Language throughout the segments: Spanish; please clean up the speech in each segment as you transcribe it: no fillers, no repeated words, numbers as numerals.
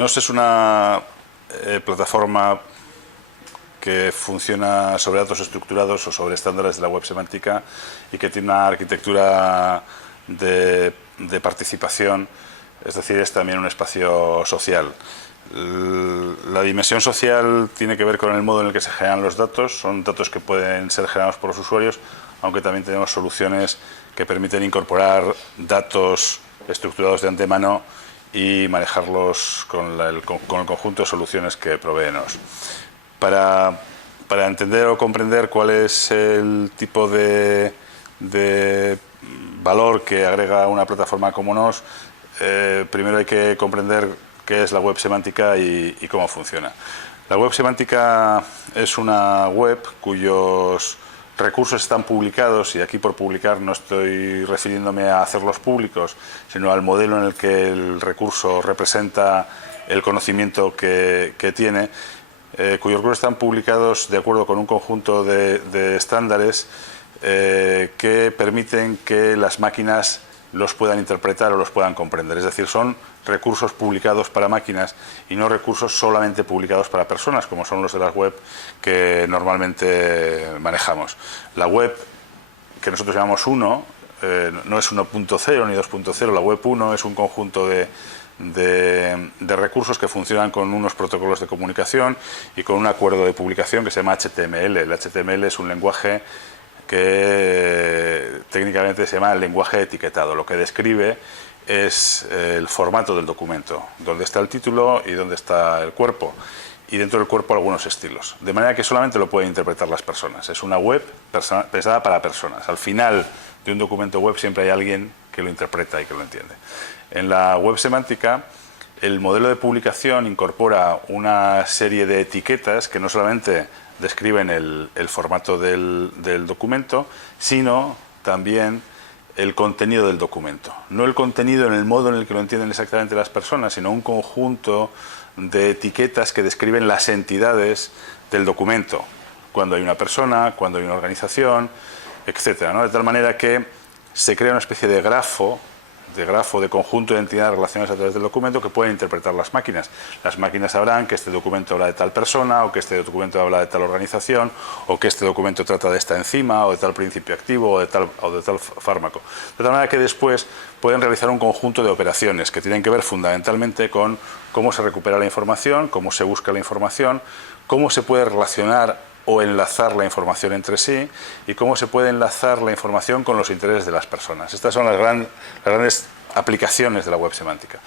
Nos es una plataforma que funciona sobre datos estructurados o sobre estándares de la web semántica y que tiene una arquitectura de participación, es decir, es también un espacio social. La dimensión social tiene que ver con el modo en el que se generan los datos. Son datos que pueden ser generados por los usuarios, aunque también tenemos soluciones que permiten incorporar datos estructurados de antemano y manejarlos con el conjunto de soluciones que proveenos. Para entender o comprender cuál es el tipo de valor que agrega una plataforma como Nos, primero hay que comprender qué es la web semántica y cómo funciona. La web semántica es una web cuyos recursos están publicados, y aquí por publicar no estoy refiriéndome a hacerlos públicos, sino al modelo en el que el recurso representa el conocimiento que tiene, cuyos recursos están publicados de acuerdo con un conjunto de estándares que permiten que las máquinas los puedan interpretar o los puedan comprender. Es decir, son recursos publicados para máquinas y no recursos solamente publicados para personas, como son los de las web que normalmente manejamos. La web que nosotros llamamos 1 no es 1.0 ni 2.0, la web 1 es un conjunto de recursos que funcionan con unos protocolos de comunicación y con un acuerdo de publicación que se llama HTML. El HTML es un lenguaje que técnicamente se llama el lenguaje etiquetado. Lo que describe es el formato del documento, dónde está el título y dónde está el cuerpo, y dentro del cuerpo algunos estilos, de manera que solamente lo pueden interpretar las personas. Es una web pensada para personas. Al final de un documento web siempre hay alguien que lo interpreta y que lo entiende. En la web semántica, el modelo de publicación incorpora una serie de etiquetas que no solamente describen el formato del documento, sino también el contenido del documento. No el contenido en el modo en el que lo entienden exactamente las personas, sino un conjunto de etiquetas que describen las entidades del documento, cuando hay una persona, cuando hay una organización, etcétera, ¿no? De tal manera que se crea una especie de grafo, de conjunto de entidades relacionadas a través del documento que pueden interpretar las máquinas. Las máquinas sabrán que este documento habla de tal persona, o que este documento habla de tal organización, o que este documento trata de esta enzima, o de tal principio activo, o de tal fármaco. De tal manera que después pueden realizar un conjunto de operaciones que tienen que ver fundamentalmente con cómo se recupera la información, cómo se busca la información, cómo se puede relacionar o enlazar la información entre sí y cómo se puede enlazar la información con los intereses de las personas. Estas son las grandes aplicaciones de la web semántica.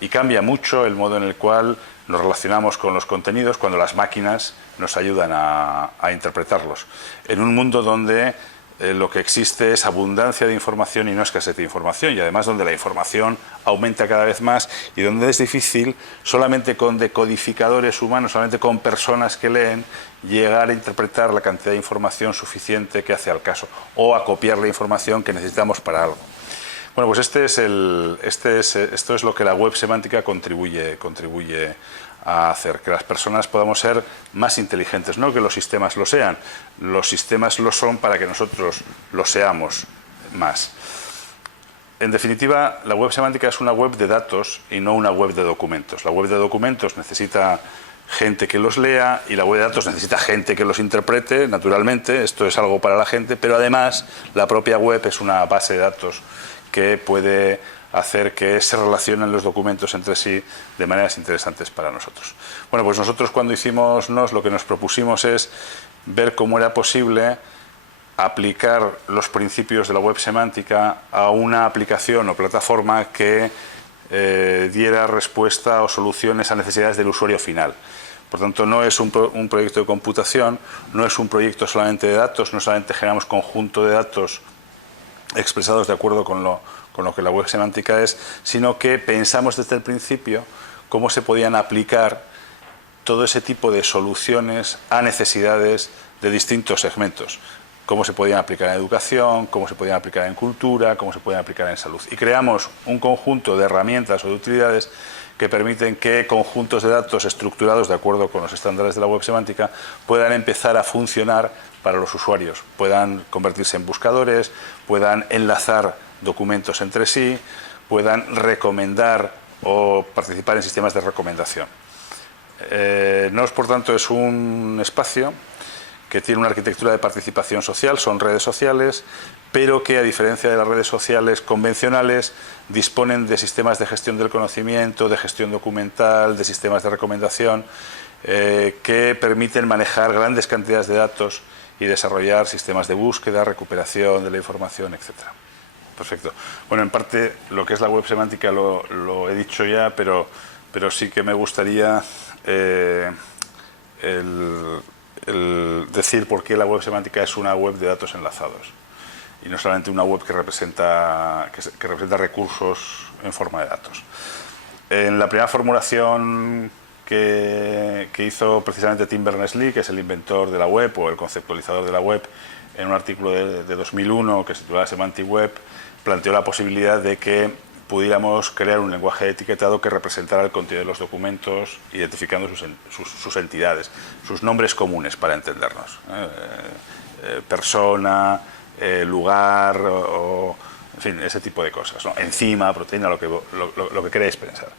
Y cambia mucho el modo en el cual nos relacionamos con los contenidos cuando las máquinas nos ayudan a interpretarlos. En un mundo donde lo que existe es abundancia de información y no escasez de información, y además donde la información aumenta cada vez más y donde es difícil, solamente con decodificadores humanos, solamente con personas que leen, llegar a interpretar la cantidad de información suficiente que hace al caso, o a copiar la información que necesitamos para algo. Bueno, pues esto es lo que la web semántica contribuye a hacer, que las personas podamos ser más inteligentes, no que los sistemas lo sean. Los sistemas lo son para que nosotros lo seamos más. En definitiva, la web semántica es una web de datos y no una web de documentos. La web de documentos necesita gente que los lea y la web de datos necesita gente que los interprete, naturalmente. Esto es algo para la gente, pero además la propia web es una base de datos que puede hacer que se relacionen los documentos entre sí de maneras interesantes para nosotros. Bueno, pues nosotros cuando hicimos Nos lo que nos propusimos es ver cómo era posible aplicar los principios de la web semántica a una aplicación o plataforma que diera respuesta o soluciones a necesidades del usuario final. Por tanto, no es un proyecto de computación, no es un proyecto solamente de datos, no solamente generamos conjunto de datos expresados de acuerdo con lo que la web semántica es, sino que pensamos desde el principio cómo se podían aplicar todo ese tipo de soluciones a necesidades de distintos segmentos. Cómo se podían aplicar en educación, cómo se podían aplicar en cultura, cómo se podían aplicar en salud. Y creamos un conjunto de herramientas o de utilidades que permiten que conjuntos de datos estructurados de acuerdo con los estándares de la web semántica puedan empezar a funcionar para los usuarios, puedan convertirse en buscadores, puedan enlazar documentos entre sí, puedan recomendar o participar en sistemas de recomendación. Nos, por tanto, es un espacio que tiene una arquitectura de participación social, son redes sociales, pero que, a diferencia de las redes sociales convencionales, disponen de sistemas de gestión del conocimiento, de gestión documental, de sistemas de recomendación, que permiten manejar grandes cantidades de datos y desarrollar sistemas de búsqueda, recuperación de la información, etc. Perfecto. Bueno, en parte lo que es la web semántica lo he dicho ya, pero sí que me gustaría el decir por qué la web semántica es una web de datos enlazados y no solamente una web que representa recursos en forma de datos. En la primera formulación que hizo precisamente Tim Berners-Lee, que es el inventor de la web o el conceptualizador de la web, en un artículo de 2001 que se titulaba Semantic Web, planteó la posibilidad de que pudiéramos crear un lenguaje etiquetado que representara el contenido de los documentos, identificando sus entidades, sus nombres comunes para entendernos. Persona, lugar, en fin, ese tipo de cosas, ¿no? Enzima, proteína, lo que queréis pensar.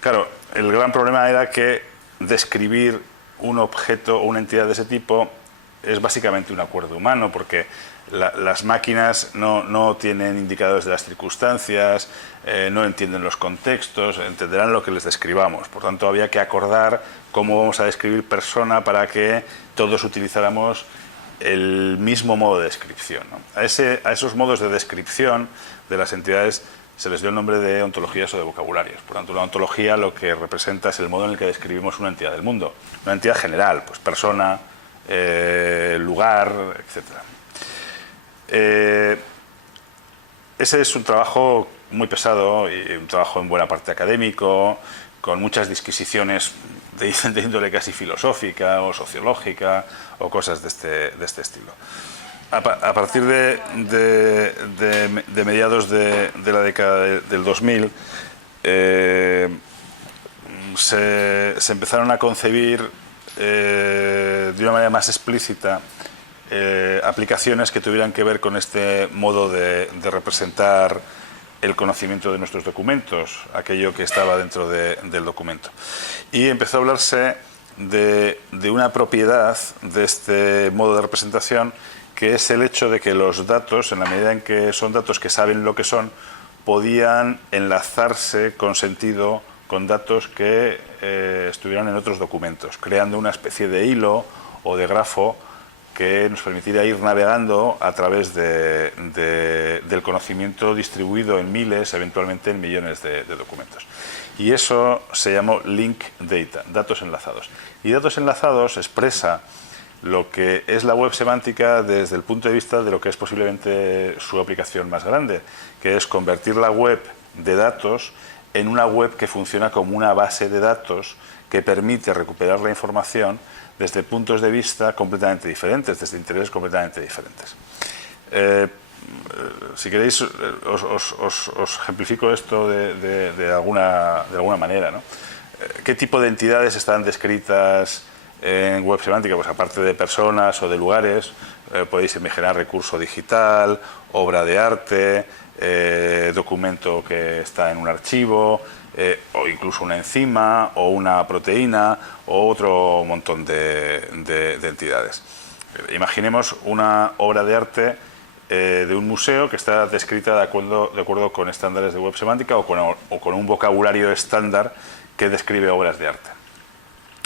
Claro, el gran problema era que describir un objeto o una entidad de ese tipo es básicamente un acuerdo humano, porque las máquinas no tienen indicadores de las circunstancias, no entienden los contextos, entenderán lo que les describamos. Por tanto, había que acordar cómo vamos a describir persona para que todos utilizáramos el mismo modo de descripción, ¿no? A esos modos de descripción de las entidades se les dio el nombre de ontologías o de vocabularios. Por tanto, una ontología lo que representa es el modo en el que describimos una entidad del mundo. Una entidad general, pues persona, lugar, etc. Ese es un trabajo muy pesado y un trabajo en buena parte académico, con muchas disquisiciones de índole casi filosófica o sociológica o cosas de este estilo. A partir de mediados de la década del 2000 se empezaron a concebir de una manera más explícita aplicaciones que tuvieran que ver con este modo de representar el conocimiento de nuestros documentos, aquello que estaba dentro del documento. Y empezó a hablarse de una propiedad de este modo de representación, que es el hecho de que los datos, en la medida en que son datos que saben lo que son, podían enlazarse con sentido con datos que estuvieran en otros documentos, creando una especie de hilo o de grafo que nos permitiría ir navegando a través del conocimiento distribuido en miles, eventualmente en millones de documentos. Y eso se llamó link data, datos enlazados. Y datos enlazados expresa lo que es la web semántica desde el punto de vista de lo que es posiblemente su aplicación más grande, que es convertir la web de datos en una web que funciona como una base de datos que permite recuperar la información desde puntos de vista completamente diferentes, desde intereses completamente diferentes. Si queréis, os ejemplifico esto de alguna manera, ¿no? ¿Qué tipo de entidades están descritas en web semántica? Pues aparte de personas o de lugares, podéis imaginar recurso digital, obra de arte, documento que está en un archivo, o incluso una enzima o una proteína o otro montón de entidades. Imaginemos una obra de arte de un museo que está descrita de acuerdo con estándares de web semántica o con un vocabulario estándar que describe obras de arte.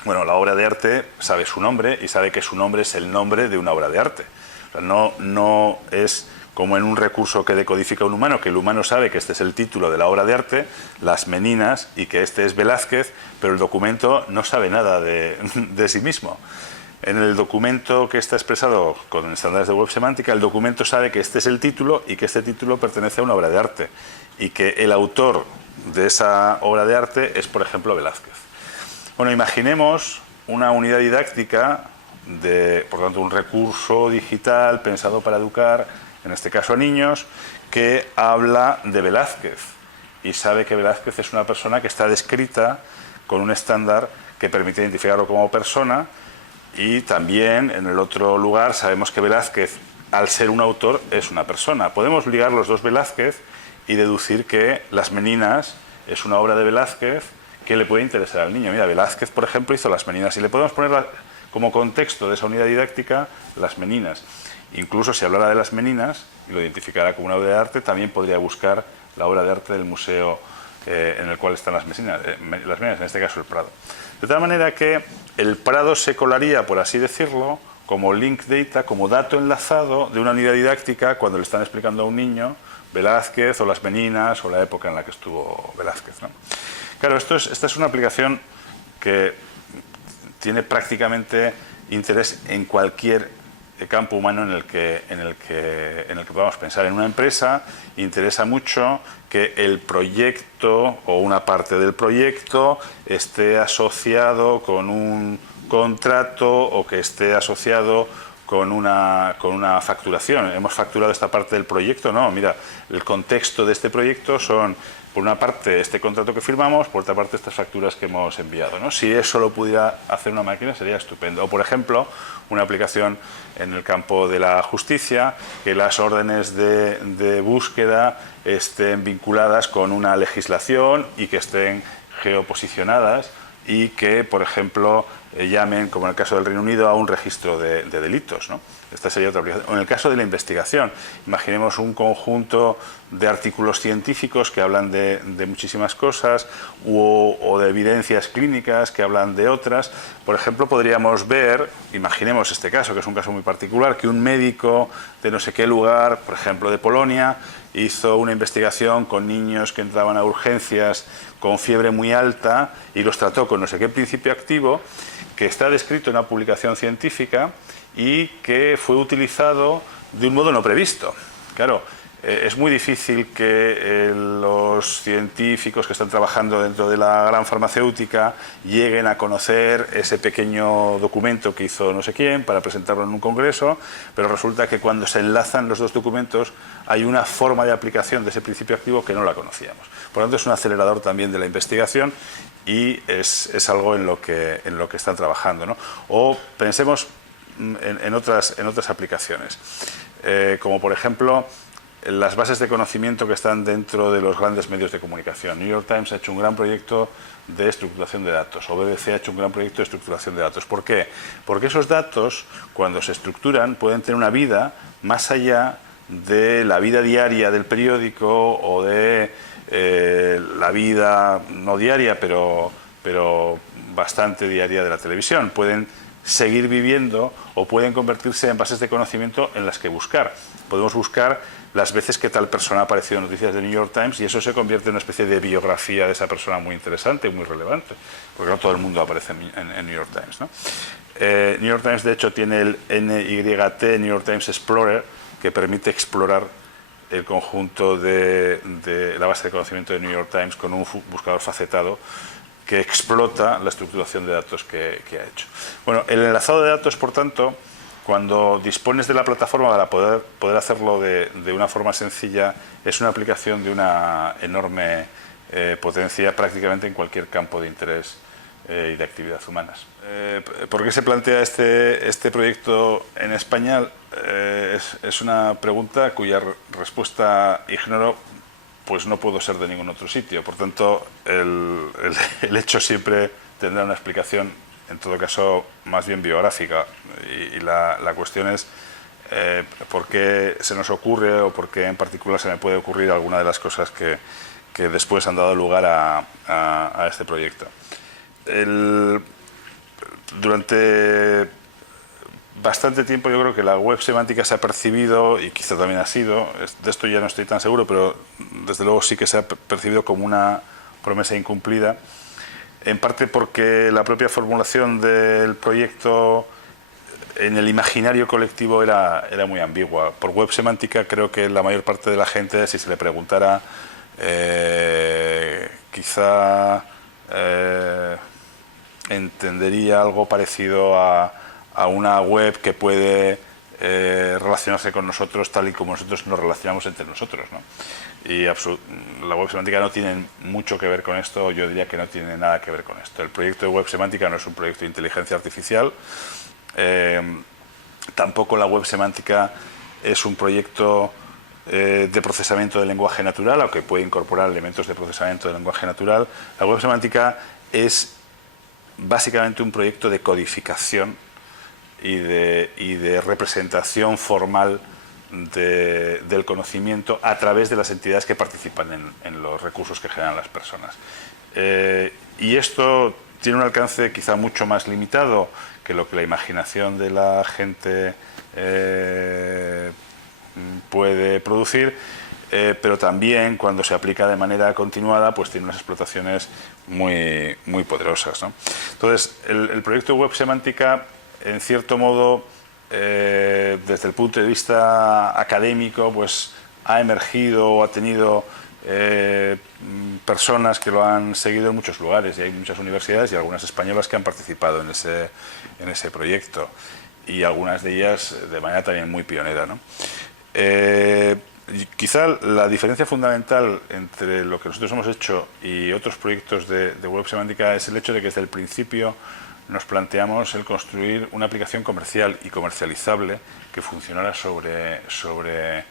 Bueno, la obra de arte sabe su nombre y sabe que su nombre es el nombre de una obra de arte. O sea, no es como en un recurso que decodifica un humano, que el humano sabe que este es el título de la obra de arte, Las Meninas, y que este es Velázquez, pero el documento no sabe nada de sí mismo. En el documento que está expresado con estándares de web semántica, el documento sabe que este es el título y que este título pertenece a una obra de arte y que el autor de esa obra de arte es, por ejemplo, Velázquez. Bueno, imaginemos una unidad didáctica, por tanto, un recurso digital pensado para educar, en este caso a niños, que habla de Velázquez y sabe que Velázquez es una persona que está descrita con un estándar que permite identificarlo como persona, y también en el otro lugar sabemos que Velázquez, al ser un autor, es una persona. Podemos ligar los dos Velázquez y deducir que Las Meninas es una obra de Velázquez que le puede interesar al niño. Mira, Velázquez, por ejemplo, hizo Las Meninas, y le podemos poner como contexto de esa unidad didáctica Las Meninas. Incluso si hablara de Las Meninas y lo identificara como una obra de arte, también podría buscar la obra de arte del museo en el cual están las Meninas, en este caso el Prado. De tal manera que el Prado se colaría, por así decirlo, como link data, como dato enlazado de una unidad didáctica cuando le están explicando a un niño Velázquez o Las Meninas o la época en la que estuvo Velázquez, ¿no? Claro, esta es una aplicación que tiene prácticamente interés en cualquier campo humano en el que podamos pensar. En una empresa interesa mucho que el proyecto o una parte del proyecto esté asociado con un contrato o que esté asociado con una facturación. ¿Hemos facturado esta parte del proyecto? No, mira, el contexto de este proyecto son, por una parte, este contrato que firmamos, por otra parte, estas facturas que hemos enviado, ¿no? Si eso lo pudiera hacer una máquina sería estupendo. O, por ejemplo, una aplicación en el campo de la justicia, que las órdenes de búsqueda estén vinculadas con una legislación y que estén geoposicionadas y que, por ejemplo, llamen, como en el caso del Reino Unido, a un registro de delitos, ¿no? Esta sería otra aplicación. O en el caso de la investigación, imaginemos un conjunto de artículos científicos que hablan de muchísimas cosas o de evidencias clínicas que hablan de otras. Por ejemplo, podríamos ver, imaginemos este caso, que es un caso muy particular, que un médico de no sé qué lugar, por ejemplo de Polonia, hizo una investigación con niños que entraban a urgencias con fiebre muy alta y los trató con no sé qué principio activo, que está descrito en una publicación científica y que fue utilizado de un modo no previsto. Claro, es muy difícil que los científicos que están trabajando dentro de la gran farmacéutica lleguen a conocer ese pequeño documento que hizo no sé quién para presentarlo en un congreso, pero resulta que cuando se enlazan los dos documentos hay una forma de aplicación de ese principio activo que no la conocíamos. Por lo tanto, es un acelerador también de la investigación y es algo en lo que están trabajando, ¿no? O pensemos en otras aplicaciones, como por ejemplo las bases de conocimiento que están dentro de los grandes medios de comunicación. New York Times ha hecho un gran proyecto de estructuración de datos, o BBC ha hecho un gran proyecto de estructuración de datos. ¿Por qué? Porque esos datos, cuando se estructuran, pueden tener una vida más allá de la vida diaria del periódico o de la vida, no diaria, pero bastante diaria de la televisión. Pueden seguir viviendo o pueden convertirse en bases de conocimiento en las que buscar. Podemos buscar las veces que tal persona ha aparecido en noticias de New York Times y eso se convierte en una especie de biografía de esa persona muy interesante, muy relevante, porque no todo el mundo aparece en New York Times, ¿no? New York Times, de hecho, tiene el NYT, New York Times Explorer, que permite explorar el conjunto de la base de conocimiento de New York Times con un buscador facetado que explota la estructuración de datos que ha hecho. Bueno, el enlazado de datos, por tanto, cuando dispones de la plataforma para poder hacerlo de una forma sencilla, es una aplicación de una enorme potencia prácticamente en cualquier campo de interés y de actividad humanas. ¿Por qué se plantea este proyecto en España? Es una pregunta cuya respuesta ignoro, pues no puedo ser de ningún otro sitio. Por tanto, el hecho siempre tendrá una explicación, en todo caso, más bien biográfica. Y la cuestión es por qué se nos ocurre o por qué en particular se me puede ocurrir alguna de las cosas que después han dado lugar a este proyecto. Durante bastante tiempo yo creo que la web semántica se ha percibido, y quizá también ha sido, de esto ya no estoy tan seguro, pero desde luego sí que se ha percibido como una promesa incumplida, en parte porque la propia formulación del proyecto en el imaginario colectivo era muy ambigua. Por web semántica creo que la mayor parte de la gente, si se le preguntara, quizá entendería algo parecido a una web que puede relacionarse con nosotros tal y como nosotros nos relacionamos entre nosotros, ¿no? Y la web semántica no tiene mucho que ver con esto, yo diría que no tiene nada que ver con esto. El proyecto de web semántica no es un proyecto de inteligencia artificial, tampoco la web semántica es un proyecto de procesamiento del lenguaje natural, aunque puede incorporar elementos de procesamiento del lenguaje natural. La web semántica es básicamente un proyecto de codificación y de representación formal del conocimiento a través de las entidades que participan en los recursos que generan las personas. Y esto tiene un alcance quizá mucho más limitado que lo que la imaginación de la gente puede producir, pero también cuando se aplica de manera continuada pues tiene unas explotaciones muy, muy poderosas, ¿no? Entonces el proyecto Web Semántica, en cierto modo, desde el punto de vista académico, pues ha emergido o ha tenido personas que lo han seguido en muchos lugares, y hay muchas universidades y algunas españolas que han participado en ese proyecto, y algunas de ellas de manera también muy pionera, ¿no? Quizá la diferencia fundamental entre lo que nosotros hemos hecho y otros proyectos de web semántica es el hecho de que desde el principio nos planteamos el construir una aplicación comercial y comercializable que funcionara sobre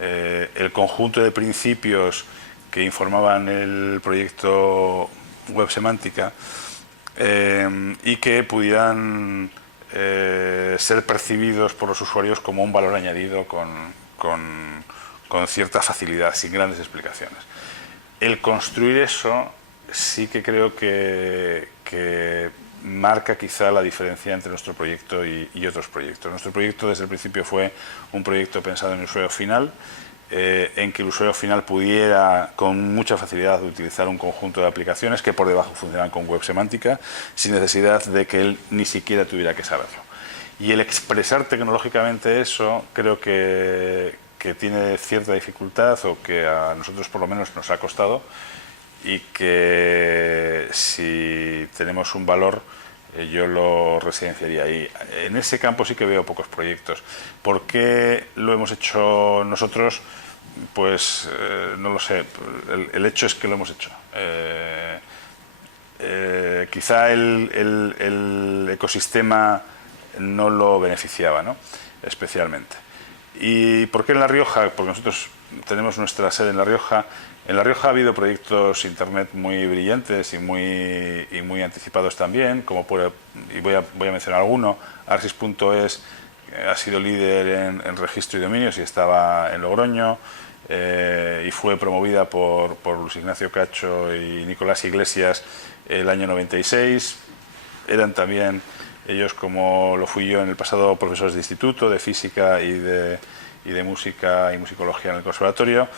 el conjunto de principios que informaban el proyecto web semántica, y que pudieran ser percibidos por los usuarios como un valor añadido con cierta facilidad, sin grandes explicaciones. El construir eso sí que creo que marca quizá la diferencia entre nuestro proyecto y otros proyectos. Nuestro proyecto desde el principio fue un proyecto pensado en el usuario final, en que el usuario final pudiera con mucha facilidad utilizar un conjunto de aplicaciones que por debajo funcionan con web semántica, sin necesidad de que él ni siquiera tuviera que saberlo. Y el expresar tecnológicamente eso creo que tiene cierta dificultad, o que a nosotros por lo menos nos ha costado, y que si tenemos un valor yo lo residenciaría ahí. En ese campo sí que veo pocos proyectos. ¿Por qué lo hemos hecho nosotros? Pues no lo sé, el hecho es que lo hemos hecho. Quizá el ecosistema no lo beneficiaba, ¿no? Especialmente. ¿Y por qué en La Rioja? Porque nosotros tenemos nuestra sede en La Rioja. En La Rioja ha habido proyectos internet muy brillantes y muy anticipados también, como voy a mencionar alguno. Arsis.es ha sido líder en registro y dominios y estaba en Logroño, y fue promovida por Luis Ignacio Cacho y Nicolás Iglesias el año 96. Eran también ellos, como lo fui yo en el pasado, profesores de instituto, de física y de música y musicología en el conservatorio.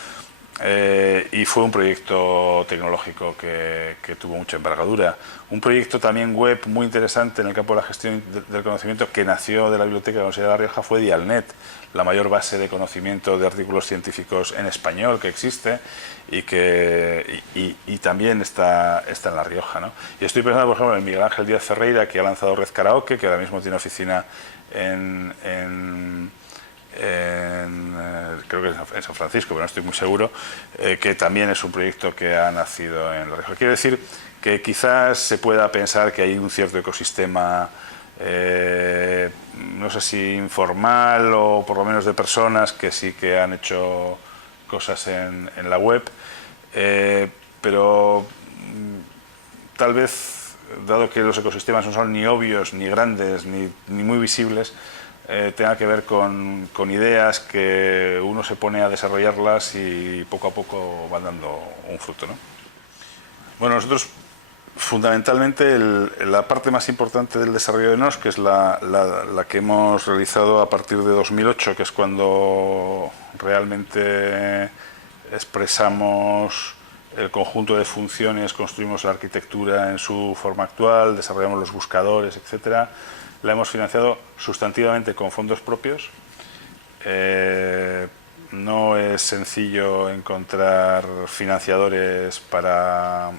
Y fue un proyecto tecnológico que tuvo mucha envergadura. Un proyecto también web muy interesante en el campo de la gestión del conocimiento, que nació de la Biblioteca de la Universidad de La Rioja, fue Dialnet, la mayor base de conocimiento de artículos científicos en español que existe, y también está en La Rioja, ¿no? Y estoy pensando, por ejemplo, en Miguel Ángel Díaz Ferreira, que ha lanzado Red Karaoke, que ahora mismo tiene oficina creo que en San Francisco, pero no estoy muy seguro, que también es un proyecto que ha nacido en La Rioja. Quiero decir que quizás se pueda pensar que hay un cierto ecosistema, no sé si informal o por lo menos de personas que sí que han hecho cosas en la web, pero tal vez, dado que los ecosistemas no son ni obvios, ni grandes, ni muy visibles, tenga que ver con ideas que uno se pone a desarrollarlas y poco a poco van dando un fruto, ¿no? Bueno, nosotros fundamentalmente la parte más importante del desarrollo de NOS, que es la que hemos realizado a partir de 2008, que es cuando realmente expresamos el conjunto de funciones, construimos la arquitectura en su forma actual, desarrollamos los buscadores, etcétera. La hemos financiado sustantivamente con fondos propios. No es sencillo encontrar financiadores para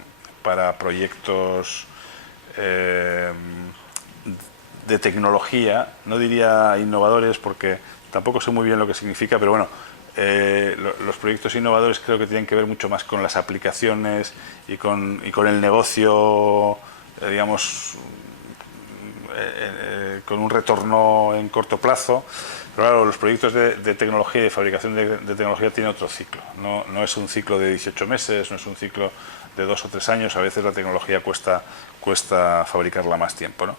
proyectos de tecnología, no diría innovadores porque tampoco sé muy bien lo que significa, pero bueno, los proyectos innovadores creo que tienen que ver mucho más con las aplicaciones y con el negocio, digamos, con un retorno en corto plazo. Pero claro, los proyectos de tecnología y de fabricación de tecnología tienen otro ciclo. No es un ciclo de 18 meses, no es un ciclo de 2 o 3 años. A veces la tecnología cuesta fabricarla más tiempo, ¿no?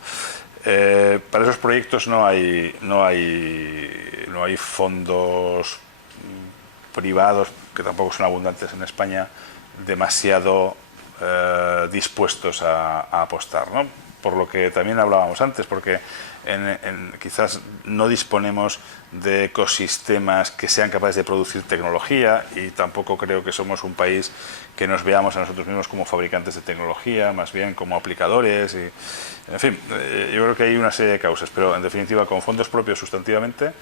Para esos proyectos no hay fondos privados, que tampoco son abundantes en España, demasiado dispuestos a apostar, ¿no? Por lo que también hablábamos antes, porque quizás no disponemos de ecosistemas que sean capaces de producir tecnología, y tampoco creo que somos un país que nos veamos a nosotros mismos como fabricantes de tecnología, más bien como aplicadores. En fin, yo creo que hay una serie de causas, pero en definitiva con fondos propios sustantivamente,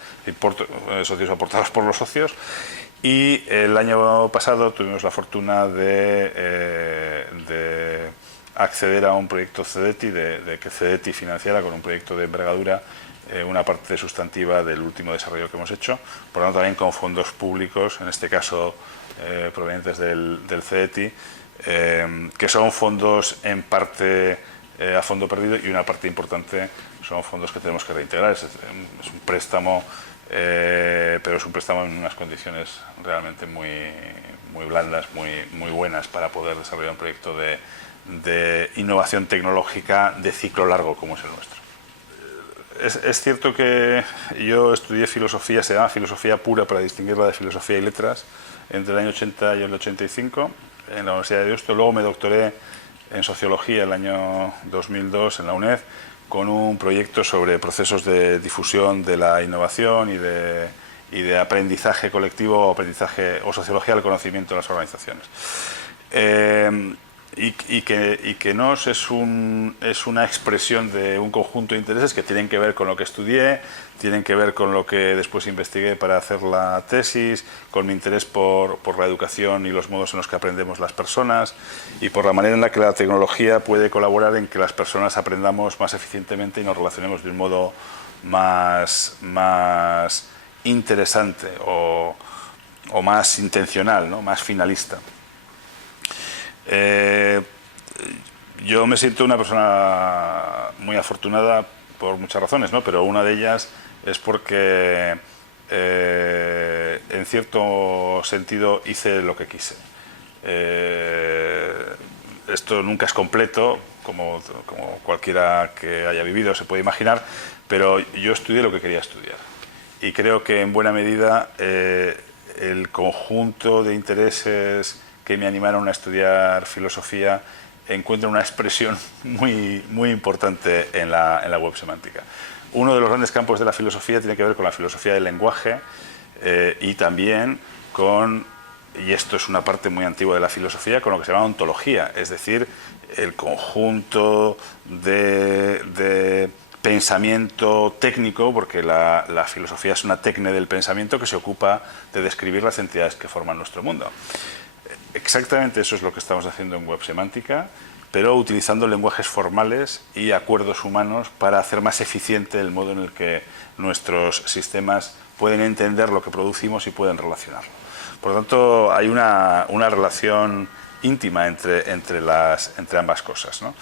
socios aportados por los socios. Y el año pasado tuvimos la fortuna de acceder a un proyecto CEDETI, de que CEDETI financiara con un proyecto de envergadura una parte sustantiva del último desarrollo que hemos hecho, por lo tanto también con fondos públicos, en este caso provenientes del CEDETI, que son fondos en parte a fondo perdido, y una parte importante son fondos que tenemos que reintegrar. Es un préstamo, pero es un préstamo en unas condiciones realmente muy blandas, muy buenas para poder desarrollar un proyecto de innovación tecnológica de ciclo largo como es el nuestro. Es cierto que yo estudié filosofía, se llama filosofía pura para distinguirla de filosofía y letras, entre el año 80 y el 85 en la Universidad de Deusto. Luego me doctoré en sociología el año 2002 en la UNED, con un proyecto sobre procesos de difusión de la innovación y de aprendizaje colectivo, aprendizaje o sociología del conocimiento en las organizaciones. Y que NOS es una expresión de un conjunto de intereses que tienen que ver con lo que estudié, tienen que ver con lo que después investigué para hacer la tesis, con mi interés por la educación y los modos en los que aprendemos las personas, y por la manera en la que la tecnología puede colaborar en que las personas aprendamos más eficientemente y nos relacionemos de un modo más interesante o más intencional, ¿no? Más finalista. Yo me siento una persona muy afortunada por muchas razones, ¿no? Pero una de ellas es porque en cierto sentido hice lo que quise. Esto nunca es completo, como cualquiera que haya vivido se puede imaginar, pero yo estudié lo que quería estudiar, y creo que en buena medida el conjunto de intereses que me animaron a estudiar filosofía encuentra una expresión muy importante en la web semántica. Uno de los grandes campos de la filosofía tiene que ver con la filosofía del lenguaje, y también con, y esto es una parte muy antigua de la filosofía, con lo que se llama ontología, es decir, el conjunto de pensamiento técnico, porque la filosofía es una técnica del pensamiento que se ocupa de describir las entidades que forman nuestro mundo. Exactamente eso es lo que estamos haciendo en web semántica, pero utilizando lenguajes formales y acuerdos humanos para hacer más eficiente el modo en el que nuestros sistemas pueden entender lo que producimos y pueden relacionarlo. Por lo tanto, hay una relación íntima entre ambas cosas, ¿no?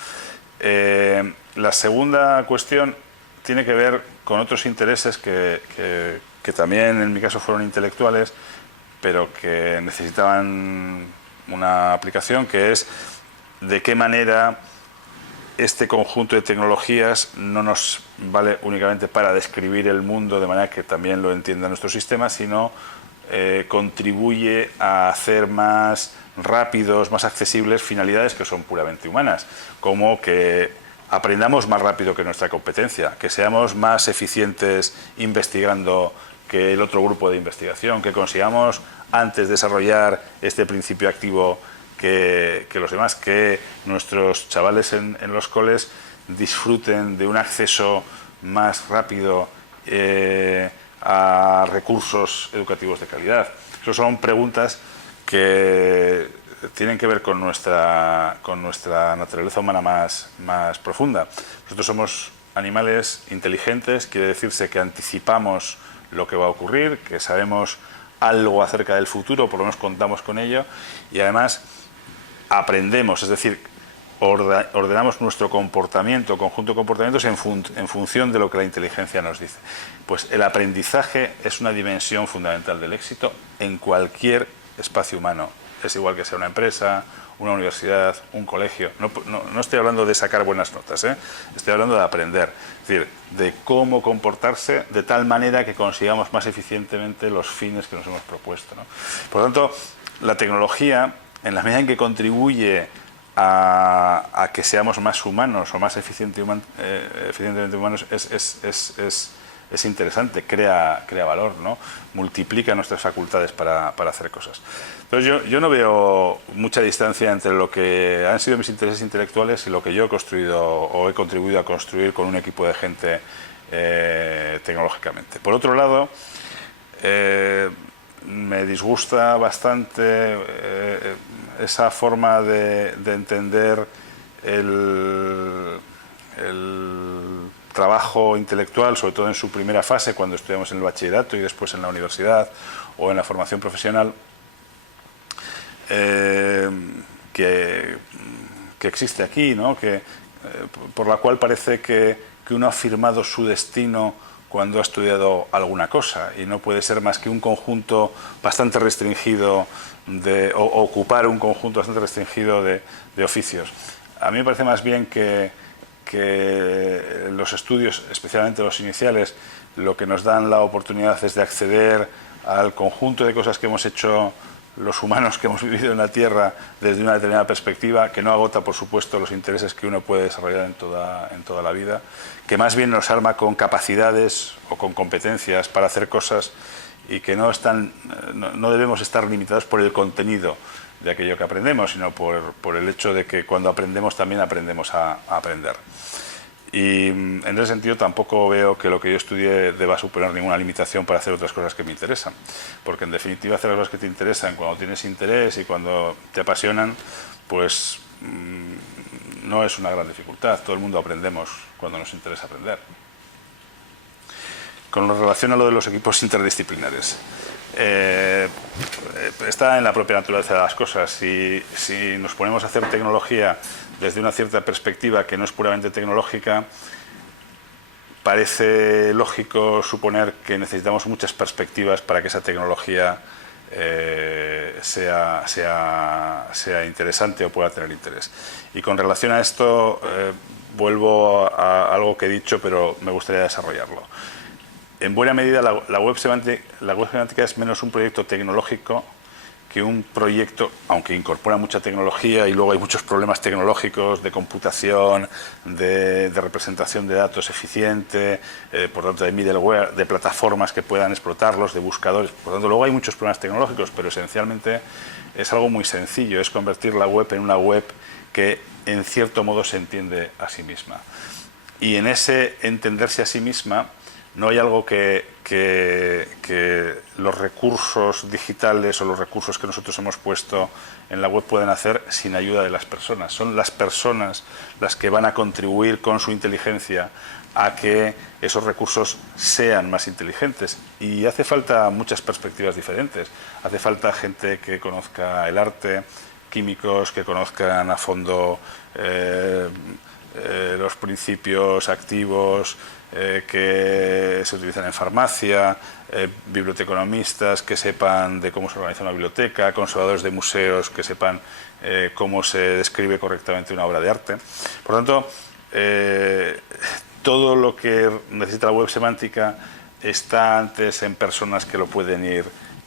La segunda cuestión tiene que ver con otros intereses que también en mi caso fueron intelectuales, pero que necesitaban una aplicación, que es de qué manera este conjunto de tecnologías no nos vale únicamente para describir el mundo de manera que también lo entienda nuestro sistema, sino contribuye a hacer más rápidos, más accesibles finalidades que son puramente humanas, como que aprendamos más rápido que nuestra competencia, que seamos más eficientes investigando que el otro grupo de investigación, que consigamos antes desarrollar este principio activo que los demás, que nuestros chavales en los coles disfruten de un acceso más rápido a recursos educativos de calidad. Esas son preguntas que tienen que ver con nuestra naturaleza humana más profunda. Nosotros somos animales inteligentes, quiere decirse que anticipamos lo que va a ocurrir, que sabemos algo acerca del futuro, por lo menos contamos con ello, y además aprendemos, es decir, ordenamos nuestro comportamiento, conjunto de comportamientos en función de lo que la inteligencia nos dice. Pues el aprendizaje es una dimensión fundamental del éxito en cualquier espacio humano. Es igual que sea una empresa, una universidad, un colegio. No estoy hablando de sacar buenas notas, estoy hablando de aprender. Es decir, de cómo comportarse de tal manera que consigamos más eficientemente los fines que nos hemos propuesto, ¿no? Por lo tanto, la tecnología, en la medida en que contribuye a que seamos más humanos o más eficientemente humanos, es interesante, crea valor, ¿no? Multiplica nuestras facultades para hacer cosas. Entonces yo no veo mucha distancia entre lo que han sido mis intereses intelectuales y lo que yo he construido o he contribuido a construir con un equipo de gente tecnológicamente. Por otro lado, me disgusta bastante esa forma de entender el trabajo intelectual, sobre todo en su primera fase, cuando estudiamos en el bachillerato y después en la universidad o en la formación profesional, que existe aquí, ¿no? Por la cual parece que uno ha firmado su destino cuando ha estudiado alguna cosa y no puede ser más que un conjunto bastante restringido o ocupar un conjunto bastante restringido de oficios. A mí me parece más bien que los estudios, especialmente los iniciales, lo que nos dan la oportunidad es de acceder al conjunto de cosas que hemos hecho los humanos que hemos vivido en la Tierra desde una determinada perspectiva, que no agota, por supuesto, los intereses que uno puede desarrollar en toda la vida, que más bien nos arma con capacidades o con competencias para hacer cosas y que no debemos estar limitados por el contenido de aquello que aprendemos, sino por el hecho de que cuando aprendemos también aprendemos a aprender. Y en ese sentido tampoco veo que lo que yo estudié deba suponer ninguna limitación para hacer otras cosas que me interesan, porque en definitiva hacer las cosas que te interesan cuando tienes interés y cuando te apasionan, pues no es una gran dificultad. Todo el mundo aprendemos cuando nos interesa aprender. Con relación a lo de los equipos interdisciplinares, está en la propia naturaleza de las cosas. Si nos ponemos a hacer tecnología desde una cierta perspectiva que no es puramente tecnológica, parece lógico suponer que necesitamos muchas perspectivas para que esa tecnología sea interesante o pueda tener interés. Y con relación a esto, vuelvo a algo que he dicho, pero me gustaría desarrollarlo. En buena medida, la web semántica es menos un proyecto tecnológico que un proyecto, aunque incorpora mucha tecnología y luego hay muchos problemas tecnológicos de computación, de representación de datos eficiente, por tanto de middleware, de plataformas que puedan explotarlos, de buscadores. Por tanto, luego hay muchos problemas tecnológicos, pero esencialmente es algo muy sencillo, es convertir la web en una web que en cierto modo se entiende a sí misma. Y en ese entenderse a sí misma no hay algo que los recursos digitales o los recursos que nosotros hemos puesto en la web pueden hacer sin ayuda de las personas. Son las personas las que van a contribuir con su inteligencia a que esos recursos sean más inteligentes. Y hace falta muchas perspectivas diferentes. Hace falta gente que conozca el arte, químicos que conozcan a fondo los principios activos que se utilizan en farmacia, biblioteconomistas que sepan de cómo se organiza una biblioteca, conservadores de museos que sepan cómo se describe correctamente una obra de arte. Por lo tanto, todo lo que necesita la web semántica está antes en personas que lo pueden ir,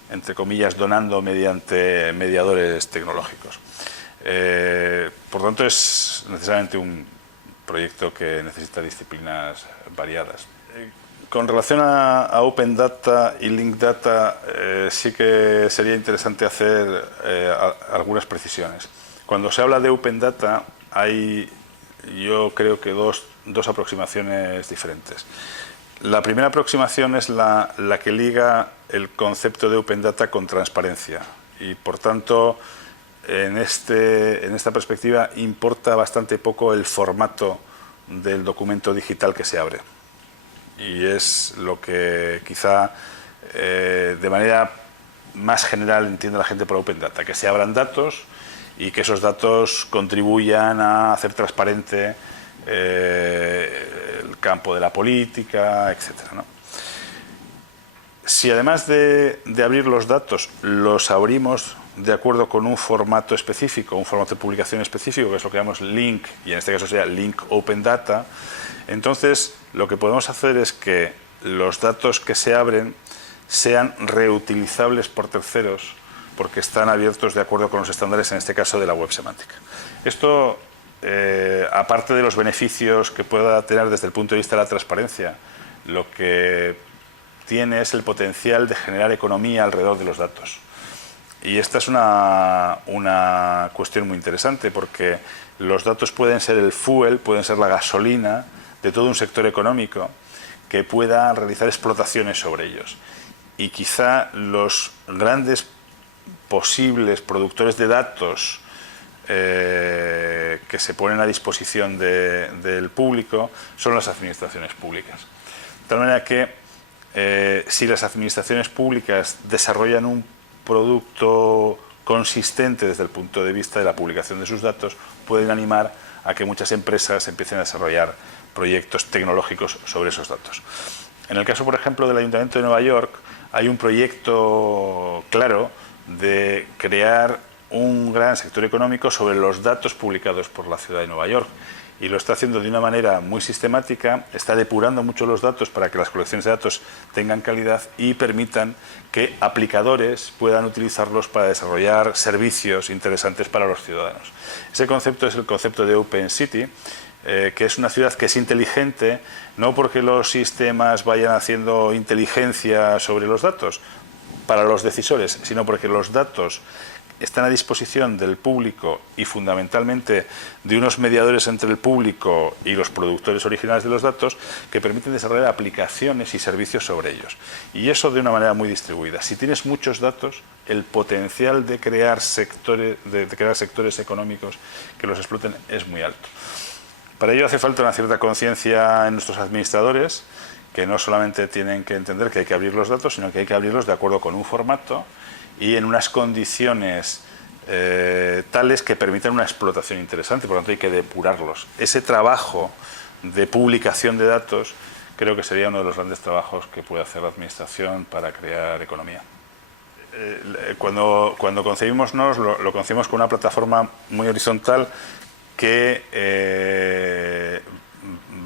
entre comillas, donando mediante mediadores tecnológicos. Por lo tanto, es necesariamente un proyecto que necesita disciplinas variadas. Con relación a Open Data y Link Data, sí que sería interesante hacer algunas precisiones. Cuando se habla de Open Data, hay, yo creo que dos aproximaciones diferentes. La primera aproximación es la que liga el concepto de Open Data con transparencia y, por tanto, en esta perspectiva importa bastante poco el formato del documento digital que se abre. Y es lo que quizá de manera más general entiende la gente por Open Data, que se abran datos y que esos datos contribuyan a hacer transparente el campo de la política, etcétera, ¿no? Si además de abrir los datos, los abrimos de acuerdo con un formato específico, un formato de publicación específico, que es lo que llamamos link, y en este caso sería link open data, entonces lo que podemos hacer es que los datos que se abren sean reutilizables por terceros, porque están abiertos de acuerdo con los estándares, en este caso de la web semántica. Esto, aparte de los beneficios que pueda tener desde el punto de vista de la transparencia, lo que tiene es el potencial de generar economía alrededor de los datos. Y esta es una cuestión muy interesante, porque los datos pueden ser el fuel, pueden ser la gasolina de todo un sector económico que pueda realizar explotaciones sobre ellos. Y quizá los grandes posibles productores de datos que se ponen a disposición del público son las administraciones públicas. De tal manera que si las administraciones públicas desarrollan un producto consistente desde el punto de vista de la publicación de sus datos, pueden animar a que muchas empresas empiecen a desarrollar proyectos tecnológicos sobre esos datos. En el caso, por ejemplo, del Ayuntamiento de Nueva York, hay un proyecto claro de crear un gran sector económico sobre los datos publicados por la ciudad de Nueva York. Y lo está haciendo de una manera muy sistemática, está depurando mucho los datos para que las colecciones de datos tengan calidad y permitan que aplicadores puedan utilizarlos para desarrollar servicios interesantes para los ciudadanos. Ese concepto es el concepto de Open City, que es una ciudad que es inteligente, no porque los sistemas vayan haciendo inteligencia sobre los datos para los decisores, sino porque los datos están a disposición del público y fundamentalmente de unos mediadores entre el público y los productores originales de los datos que permiten desarrollar aplicaciones y servicios sobre ellos. Y eso de una manera muy distribuida. Si tienes muchos datos, el potencial de crear sectores económicos que los exploten es muy alto. Para ello hace falta una cierta conciencia en nuestros administradores, que no solamente tienen que entender que hay que abrir los datos, sino que hay que abrirlos de acuerdo con un formato y en unas condiciones tales que permitan una explotación interesante. Por lo tanto, hay que depurarlos. Ese trabajo de publicación de datos creo que sería uno de los grandes trabajos que puede hacer la Administración para crear economía. Cuando concebimos NOS, lo concebimos con una plataforma muy horizontal que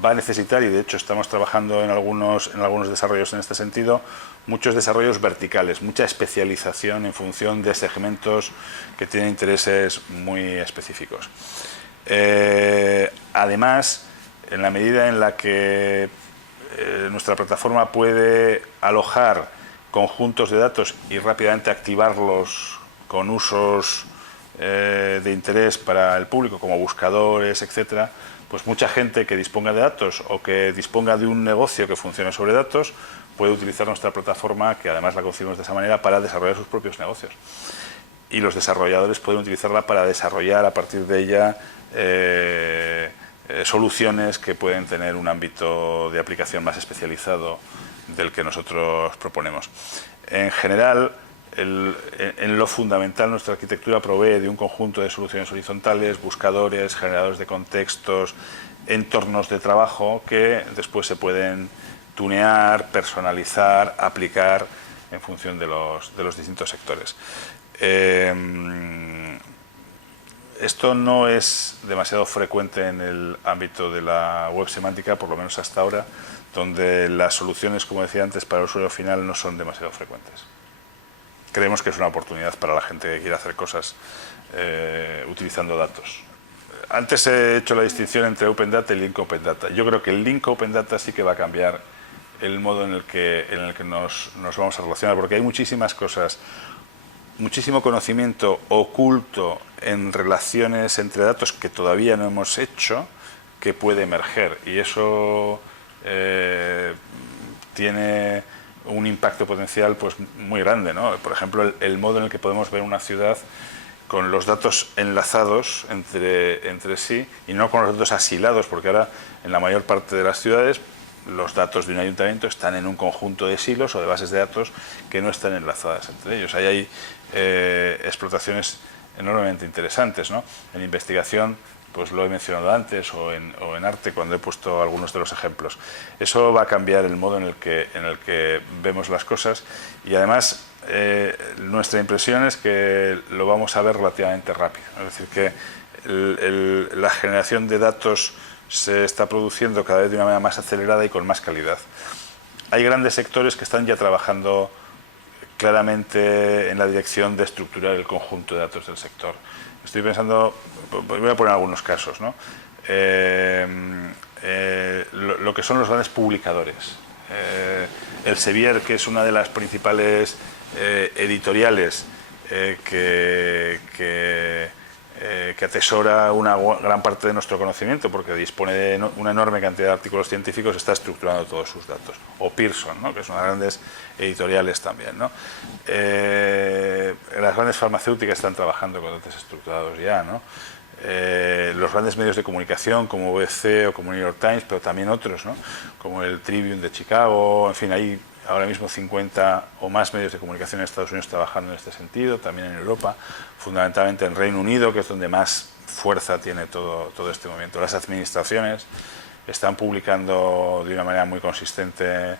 va a necesitar, y de hecho estamos trabajando en algunos desarrollos en este sentido, muchos desarrollos verticales, mucha especialización en función de segmentos que tienen intereses muy específicos. Además, en la medida en la que nuestra plataforma puede alojar conjuntos de datos y rápidamente activarlos con usos de interés para el público, como buscadores, etcétera, pues mucha gente que disponga de datos o que disponga de un negocio que funcione sobre datos puede utilizar nuestra plataforma, que además la concebimos de esa manera, para desarrollar sus propios negocios. Y los desarrolladores pueden utilizarla para desarrollar a partir de ella soluciones que pueden tener un ámbito de aplicación más especializado del que nosotros proponemos. En general, en lo fundamental, nuestra arquitectura provee de un conjunto de soluciones horizontales, buscadores, generadores de contextos, entornos de trabajo que después se pueden tunear, personalizar, aplicar en función de los distintos sectores. Esto no es demasiado frecuente en el ámbito de la web semántica, por lo menos hasta ahora, donde las soluciones, como decía antes, para el usuario final no son demasiado frecuentes. Creemos que es una oportunidad para la gente que quiere hacer cosas utilizando datos. Antes he hecho la distinción entre Open Data y Link Open Data. Yo creo que el Link Open Data sí que va a cambiar el modo en el que nos vamos a relacionar, porque hay muchísimas cosas, muchísimo conocimiento oculto en relaciones entre datos que todavía no hemos hecho, que puede emerger, y eso tiene un impacto potencial pues muy grande, ¿no? Por ejemplo, el modo en el que podemos ver una ciudad con los datos enlazados entre sí y no con los datos asilados, porque ahora en la mayor parte de las ciudades los datos de un ayuntamiento están en un conjunto de silos o de bases de datos que no están enlazadas entre ellos. Ahí hay explotaciones enormemente interesantes, ¿no? En investigación, pues lo he mencionado antes, o en arte, cuando he puesto algunos de los ejemplos. Eso va a cambiar el modo en el que vemos las cosas, y además nuestra impresión es que lo vamos a ver relativamente rápido. Es decir, que la generación de datos se está produciendo cada vez de una manera más acelerada y con más calidad. Hay grandes sectores que están ya trabajando claramente en la dirección de estructurar el conjunto de datos del sector. Estoy pensando, voy a poner algunos casos, ¿no? Lo que son los grandes publicadores. Elsevier, que es una de las principales editoriales que atesora una gran parte de nuestro conocimiento, porque dispone de una enorme cantidad de artículos científicos, está estructurando todos sus datos. O Pearson, ¿no? Que es una de las grandes editoriales también, ¿no? Las grandes farmacéuticas están trabajando con datos estructurados ya, ¿no? Los grandes medios de comunicación como BBC o como New York Times, pero también otros, ¿no? Como el Tribune de Chicago, en fin, hay ahora mismo 50 o más medios de comunicación en Estados Unidos trabajando en este sentido, también en Europa, fundamentalmente en Reino Unido, que es donde más fuerza tiene todo este movimiento. Las administraciones están publicando de una manera muy consistente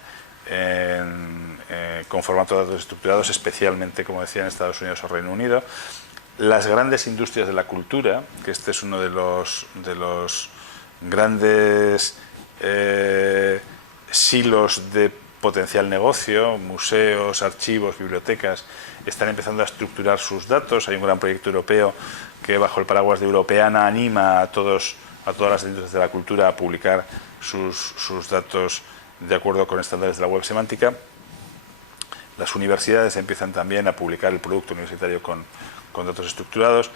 con formato de datos estructurados, especialmente, como decía, en Estados Unidos o Reino Unido. Las grandes industrias de la cultura, que este es uno de los grandes silos de potencial negocio, museos, archivos, bibliotecas, están empezando a estructurar sus datos. Hay un gran proyecto europeo que, bajo el paraguas de Europeana, anima a todas las industrias de la cultura a publicar sus datos de acuerdo con estándares de la web semántica. Las universidades empiezan también a publicar el producto universitario con datos estructurados,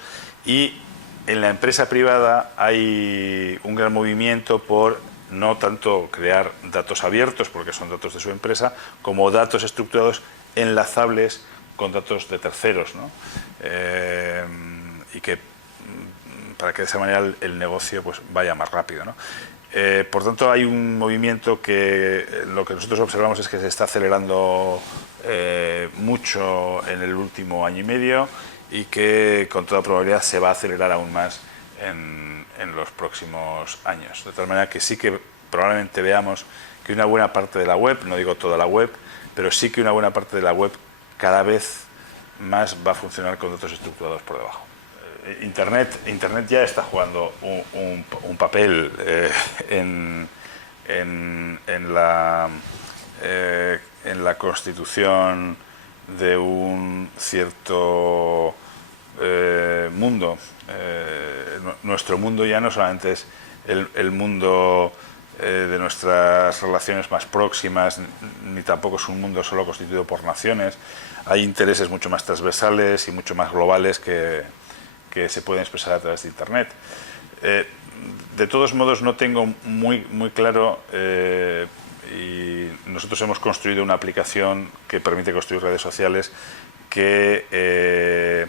y en la empresa privada hay un gran movimiento por no tanto crear datos abiertos, porque son datos de su empresa, como datos estructurados enlazables con datos de terceros, ¿no? Y que para que de esa manera el negocio pues vaya más rápido, ¿no? Por tanto, hay un movimiento que lo que nosotros observamos es que se está acelerando mucho en el último año y medio, y que con toda probabilidad se va a acelerar aún más en los próximos años. De tal manera que sí que probablemente veamos que una buena parte de la web, no digo toda la web, pero sí que una buena parte de la web cada vez más va a funcionar con datos estructurados por debajo. Internet ya está jugando un papel en la constitución de un cierto mundo. Nuestro mundo ya no solamente es el mundo de nuestras relaciones más próximas, ni tampoco es un mundo solo constituido por naciones. Hay intereses mucho más transversales y mucho más globales que se pueden expresar a través de Internet. De todos modos, no tengo muy claro, y nosotros hemos construido una aplicación que permite construir redes sociales, que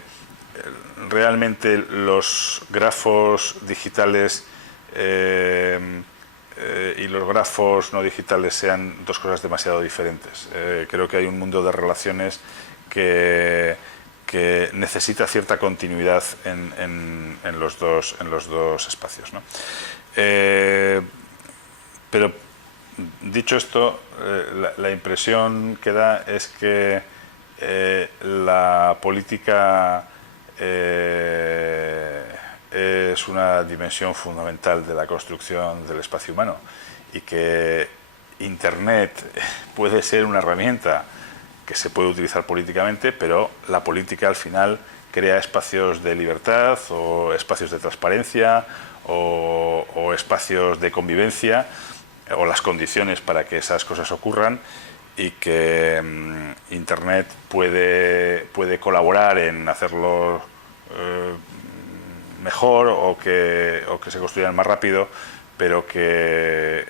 realmente los grafos digitales y los grafos no digitales sean dos cosas demasiado diferentes. Creo que hay un mundo de relaciones que necesita cierta continuidad en los dos espacios, ¿no? Pero dicho esto, la impresión que da es que la política es una dimensión fundamental de la construcción del espacio humano, y que Internet puede ser una herramienta que se puede utilizar políticamente, pero la política al final crea espacios de libertad o espacios de transparencia o espacios de convivencia, o las condiciones para que esas cosas ocurran, y que Internet puede colaborar en hacerlo mejor, o que se construyan más rápido, pero que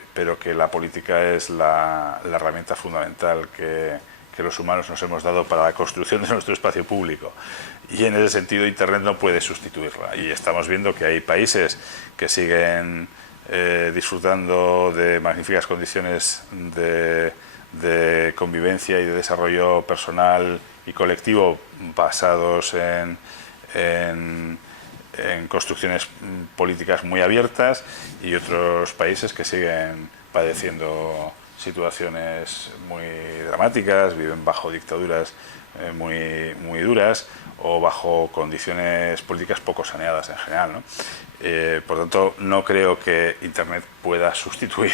la política es la herramienta fundamental que los humanos nos hemos dado para la construcción de nuestro espacio público, y en ese sentido Internet no puede sustituirla. Y estamos viendo que hay países que siguen disfrutando de magníficas condiciones de convivencia y de desarrollo personal y colectivo basados en en construcciones políticas muy abiertas, y otros países que siguen padeciendo situaciones muy dramáticas, viven bajo dictaduras muy duras o bajo condiciones políticas poco saneadas en general, ¿no? Por tanto, no creo que Internet pueda sustituir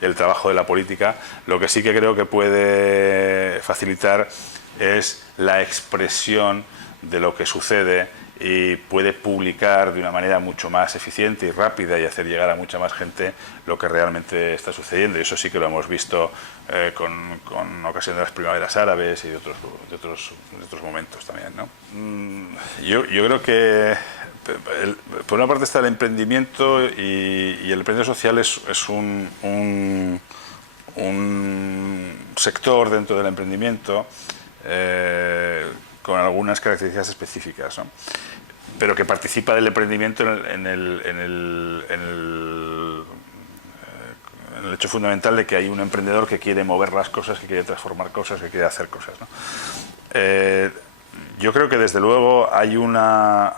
el trabajo de la política. Lo que sí que creo que puede facilitar es la expresión de lo que sucede, y puede publicar de una manera mucho más eficiente y rápida y hacer llegar a mucha más gente lo que realmente está sucediendo. Y eso sí que lo hemos visto con ocasión de las primaveras árabes y de otros momentos también, ¿no? Yo creo que por una parte está el emprendimiento, y el emprendimiento social es un sector dentro del emprendimiento con algunas características específicas, ¿no? Pero que participa del emprendimiento en el hecho fundamental de que hay un emprendedor que quiere mover las cosas, que quiere transformar cosas, que quiere hacer cosas, ¿no? Yo creo que desde luego hay una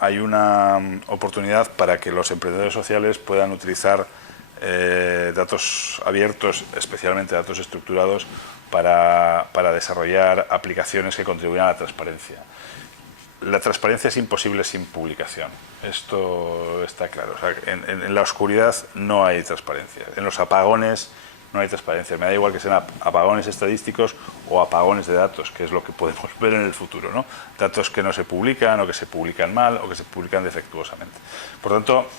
oportunidad para que los emprendedores sociales puedan utilizar datos abiertos, especialmente datos estructurados, para desarrollar aplicaciones que contribuyan a la transparencia. La transparencia es imposible sin publicación, esto está claro. O sea, en la oscuridad no hay transparencia, en los apagones no hay transparencia. Me da igual que sean apagones estadísticos o apagones de datos, que es lo que podemos ver en el futuro, ¿no? Datos que no se publican, o que se publican mal, o que se publican defectuosamente. Por tanto,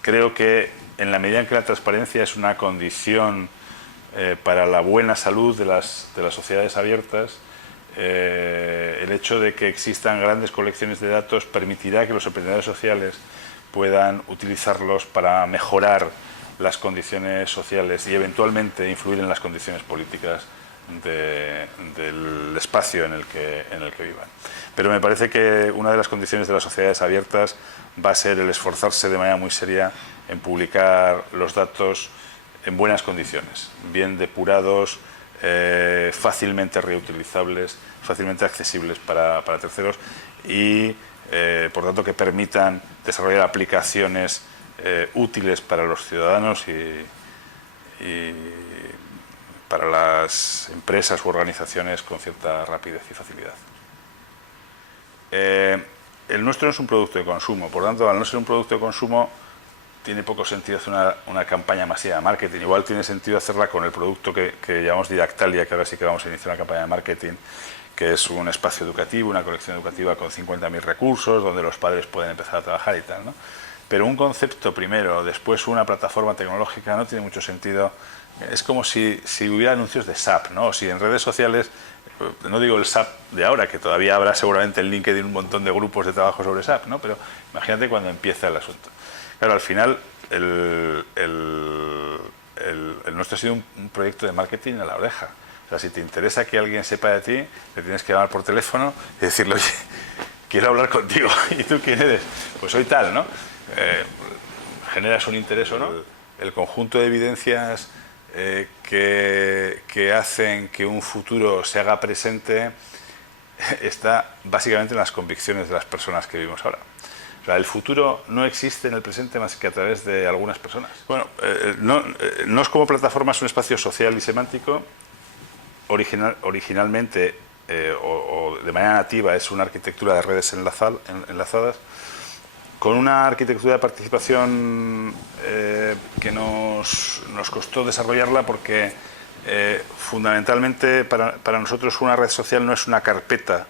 creo que en la medida en que la transparencia es una condición para la buena salud de las sociedades abiertas, el hecho de que existan grandes colecciones de datos permitirá que los emprendedores sociales puedan utilizarlos para mejorar las condiciones sociales y eventualmente influir en las condiciones políticas del espacio en el que vivan. Pero me parece que una de las condiciones de las sociedades abiertas va a ser el esforzarse de manera muy seria en publicar los datos en buenas condiciones, bien depurados, fácilmente reutilizables, fácilmente accesibles para terceros, y por tanto que permitan desarrollar aplicaciones útiles para los ciudadanos y para las empresas u organizaciones con cierta rapidez y facilidad. El nuestro no es un producto de consumo, por tanto, al no ser un producto de consumo, tiene poco sentido hacer una campaña masiva de marketing. Igual tiene sentido hacerla con el producto que llamamos Didactalia, que ahora sí que vamos a iniciar una campaña de marketing, que es un espacio educativo, una colección educativa con 50.000 recursos, donde los padres pueden empezar a trabajar y tal, ¿no? Pero un concepto primero, después una plataforma tecnológica, no tiene mucho sentido. Es como si hubiera anuncios de SAP, ¿no? O si en redes sociales, no digo el SAP de ahora, que todavía habrá seguramente en LinkedIn un montón de grupos de trabajo sobre SAP, ¿no? Pero imagínate cuando empieza el asunto. Claro, al final el nuestro ha sido un proyecto de marketing a la oreja. O sea, si te interesa que alguien sepa de ti, le tienes que llamar por teléfono y decirle, oye, quiero hablar contigo. ¿Y tú quién eres? Pues soy tal, ¿no? Generas un interés o no. El conjunto de evidencias que hacen que un futuro se haga presente está básicamente en las convicciones de las personas que vivimos ahora. O sea, el futuro no existe en el presente más que a través de algunas personas. Bueno, Nos como plataforma es un espacio social y semántico. Originalmente, o de manera nativa, es una arquitectura de redes enlazadas, con una arquitectura de participación que nos costó desarrollarla porque fundamentalmente para nosotros una red social no es una carpeta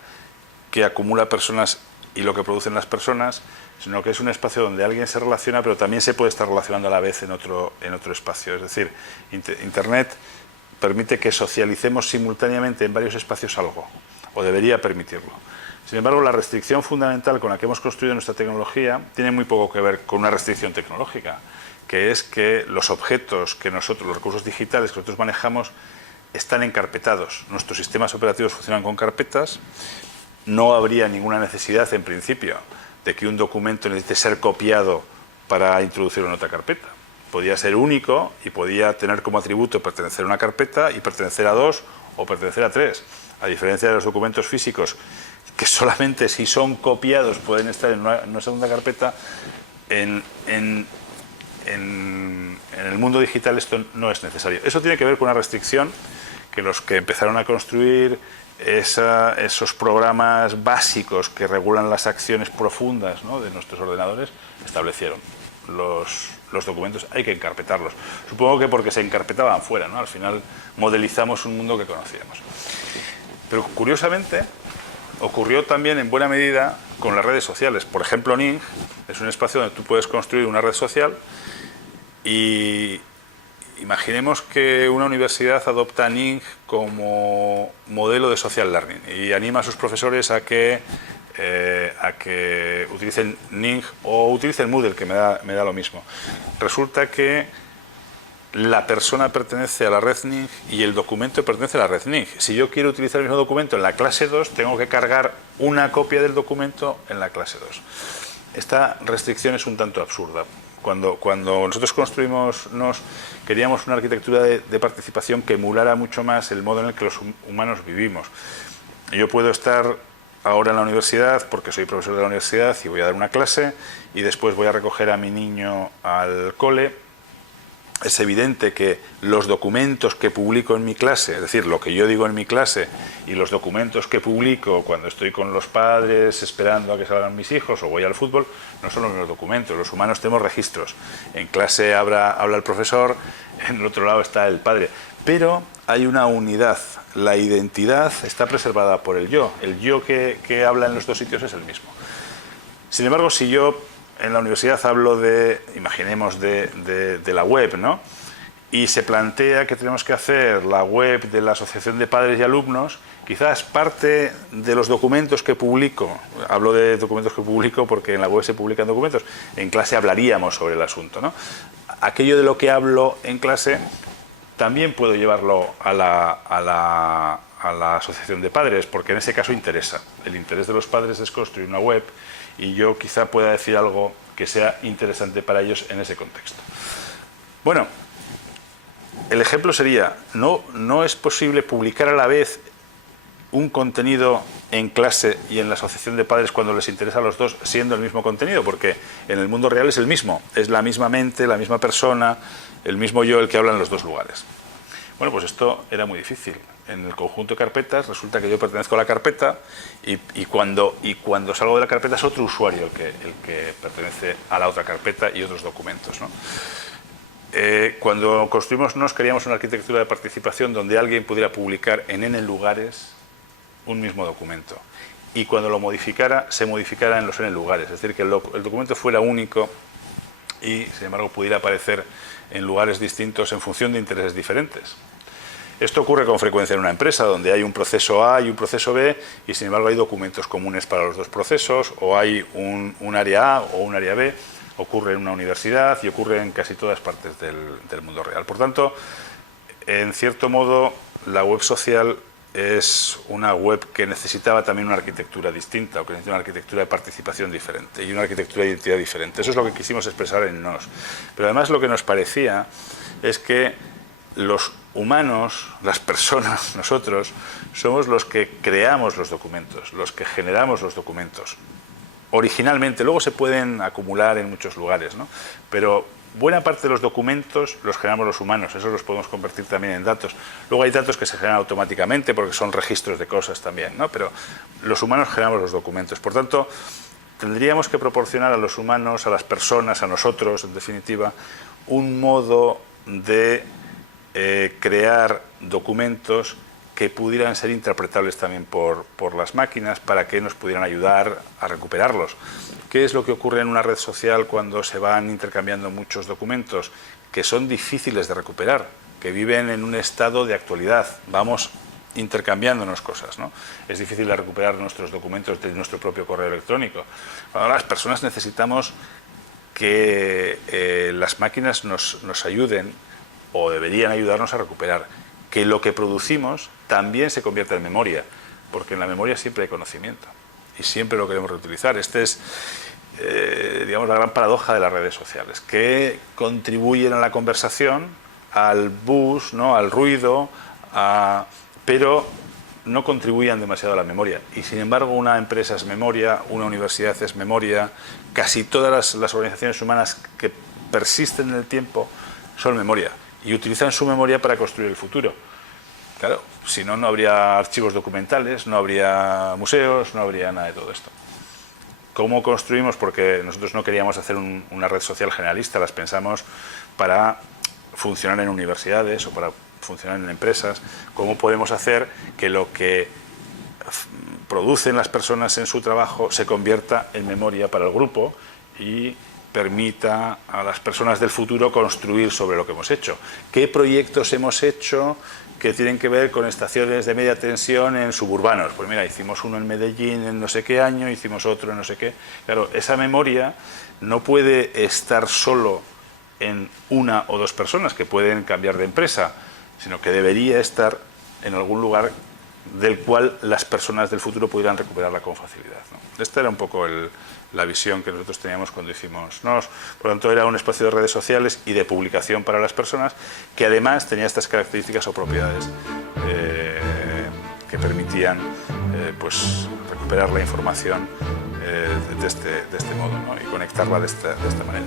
que acumula personas y lo que producen las personas, sino que es un espacio donde alguien se relaciona, pero también se puede estar relacionando a la vez en otro espacio. Es decir, Internet permite que socialicemos simultáneamente en varios espacios algo, o debería permitirlo. Sin embargo, la restricción fundamental con la que hemos construido nuestra tecnología tiene muy poco que ver con una restricción tecnológica, que es que los objetos que los recursos digitales que nosotros manejamos, están encarpetados. Nuestros sistemas operativos funcionan con carpetas. No habría ninguna necesidad, en principio, de que un documento necesite ser copiado para introducirlo en otra carpeta. Podía ser único y podía tener como atributo pertenecer a una carpeta y pertenecer a 2 o pertenecer a 3. A diferencia de los documentos físicos que solamente si son copiados pueden estar en una segunda carpeta. En el mundo digital esto no es necesario. Eso tiene que ver con una restricción que los que empezaron a construir esos programas básicos que regulan las acciones profundas, ¿no?, de nuestros ordenadores establecieron. Los documentos hay que encarpetarlos. Supongo que porque se encarpetaban fuera, ¿no? Al final modelizamos un mundo que conocíamos. Pero curiosamente ocurrió también en buena medida con las redes sociales. Por ejemplo, Ning es un espacio donde tú puedes construir una red social y imaginemos que una universidad adopta Ning como modelo de social learning y anima a sus profesores a que utilicen Ning o utilicen Moodle, que me da lo mismo. Resulta que la persona pertenece a la red Ning y el documento pertenece a la red Ning. Si yo quiero utilizar el mismo documento en la clase 2, tengo que cargar una copia del documento en la clase 2. Esta restricción es un tanto absurda. Cuando nosotros queríamos una arquitectura de participación que emulara mucho más el modo en el que los humanos vivimos. Yo puedo estar ahora en la universidad porque soy profesor de la universidad y voy a dar una clase y después voy a recoger a mi niño al cole. Es evidente que los documentos que publico en mi clase, es decir, lo que yo digo en mi clase y los documentos que publico cuando estoy con los padres esperando a que salgan mis hijos o voy al fútbol, no son los mismos documentos. Los humanos tenemos registros. En clase habla el profesor, en el otro lado está el padre. Pero hay una unidad. La identidad está preservada por el yo. El yo que habla en los dos sitios es el mismo. Sin embargo, si yo en la universidad hablo imaginemos de la web, ¿no?, y se plantea que tenemos que hacer la web de la Asociación de Padres y Alumnos, quizás parte de los documentos que publico, hablo de documentos que publico porque en la web se publican documentos, en clase hablaríamos sobre el asunto, ¿no? Aquello de lo que hablo en clase también puedo llevarlo a la Asociación de Padres, porque en ese caso interesa. El interés de los padres es construir una web y yo quizá pueda decir algo que sea interesante para ellos en ese contexto. Bueno, el ejemplo sería, no es posible publicar a la vez un contenido en clase y en la asociación de padres cuando les interesa a los dos siendo el mismo contenido, porque en el mundo real es el mismo, es la misma mente, la misma persona, el mismo yo el que habla en los dos lugares. Bueno, pues esto era muy difícil. En el conjunto de carpetas resulta que yo pertenezco a la carpeta y cuando salgo de la carpeta es otro usuario el que pertenece a la otra carpeta y otros documentos, ¿no? Cuando construimos queríamos una arquitectura de participación donde alguien pudiera publicar en n lugares un mismo documento y cuando lo modificara, se modificara en los n lugares, es decir, que el documento fuera único y, sin embargo, pudiera aparecer en lugares distintos en función de intereses diferentes. Esto ocurre con frecuencia en una empresa donde hay un proceso A y un proceso B y, sin embargo, hay documentos comunes para los dos procesos, o hay un área A o un área B. Ocurre en una universidad y ocurre en casi todas partes del mundo real. Por tanto, en cierto modo, la web social es una web que necesitaba también una arquitectura distinta, o que necesitaba una arquitectura de participación diferente y una arquitectura de identidad diferente. Eso es lo que quisimos expresar en NOS. Pero además lo que nos parecía es que los humanos, las personas, nosotros, somos los que creamos los documentos, los que generamos los documentos. Originalmente, luego se pueden acumular en muchos lugares, ¿no? Pero buena parte de los documentos los generamos los humanos, esos los podemos convertir también en datos. Luego hay datos que se generan automáticamente porque son registros de cosas también, ¿no? Pero los humanos generamos los documentos. Por tanto, tendríamos que proporcionar a los humanos, a las personas, a nosotros, en definitiva, un modo de crear documentos que pudieran ser interpretables también por las máquinas para que nos pudieran ayudar a recuperarlos. ¿Qué es lo que ocurre en una red social cuando se van intercambiando muchos documentos? Que son difíciles de recuperar, que viven en un estado de actualidad. Vamos intercambiándonos cosas, ¿no? Es difícil de recuperar nuestros documentos de nuestro propio correo electrónico. Cuando las personas necesitamos que las máquinas nos ayuden o deberían ayudarnos a recuperar, que lo que producimos también se convierta en memoria, porque en la memoria siempre hay conocimiento y siempre lo queremos reutilizar. Este es, digamos, la gran paradoja de las redes sociales, que contribuyen a la conversación, al buzz, ¿no?, al ruido, pero no contribuían demasiado a la memoria. Y sin embargo, una empresa es memoria, una universidad es memoria, casi todas las organizaciones humanas que persisten en el tiempo son memoria y utilizan su memoria para construir el futuro. Claro, si no, no habría archivos documentales, no habría museos, no habría nada de todo esto. ¿Cómo construimos? Porque nosotros no queríamos hacer una red social generalista, las pensamos para funcionar en universidades o para funcionar en empresas. ¿Cómo podemos hacer que lo que producen las personas en su trabajo se convierta en memoria para el grupo y permita a las personas del futuro construir sobre lo que hemos hecho? ¿Qué proyectos hemos hecho que tienen que ver con estaciones de media tensión en suburbanos? Pues mira, hicimos uno en Medellín en no sé qué año, hicimos otro en no sé qué. Claro, esa memoria no puede estar solo en una o dos personas que pueden cambiar de empresa, sino que debería estar en algún lugar del cual las personas del futuro pudieran recuperarla con facilidad, ¿no? Esta era un poco la visión que nosotros teníamos cuando hicimos NOS. Por lo tanto, era un espacio de redes sociales y de publicación para las personas, que además tenía estas características o propiedades que permitían pues, recuperar la información de este modo, ¿no? Y conectarla de esta manera.